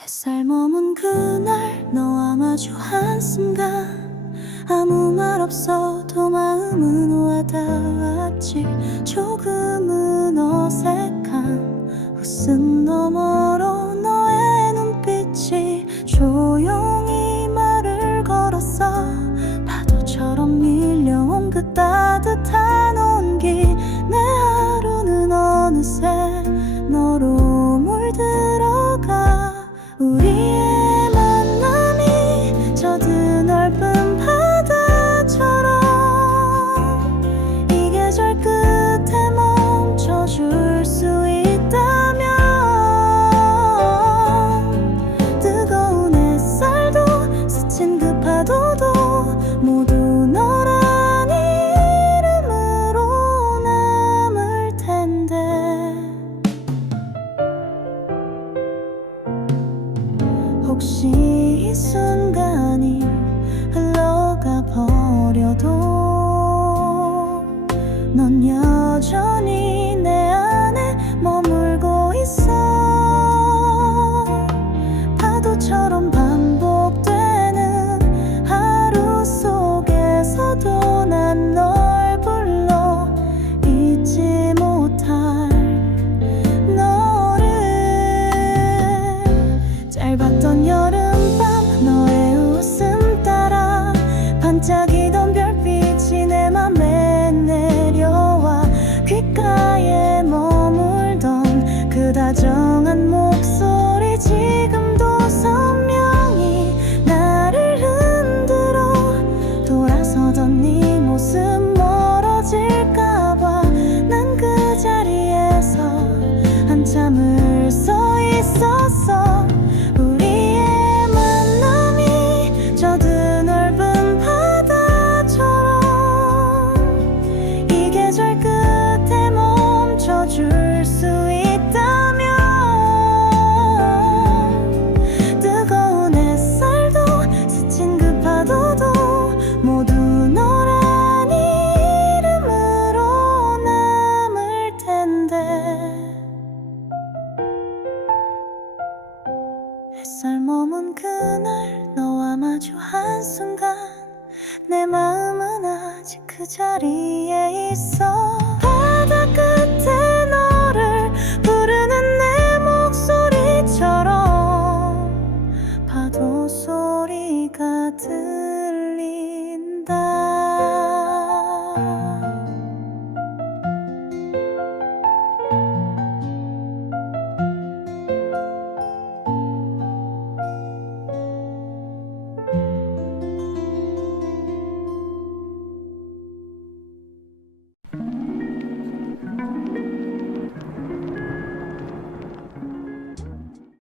햇살 머문 그날 너와 마주 한순간 아무 말 없어도 마음은 와닿았지. 조금은 어색한 웃음 너머로 너의 눈빛이 조용히 말을 걸었어 파도처럼 밀려온 그 따뜻한 온기. 내 하루는 어느새 너로 물들 혹시 이 순간이 흘러가 버려도 넌 여전히 반짝이던 별빛이 내 맘에 내려와 귓가에 머물던 그 다정 그날 너와 마주한 순간 내 마음은 아직 그 자리에 있어.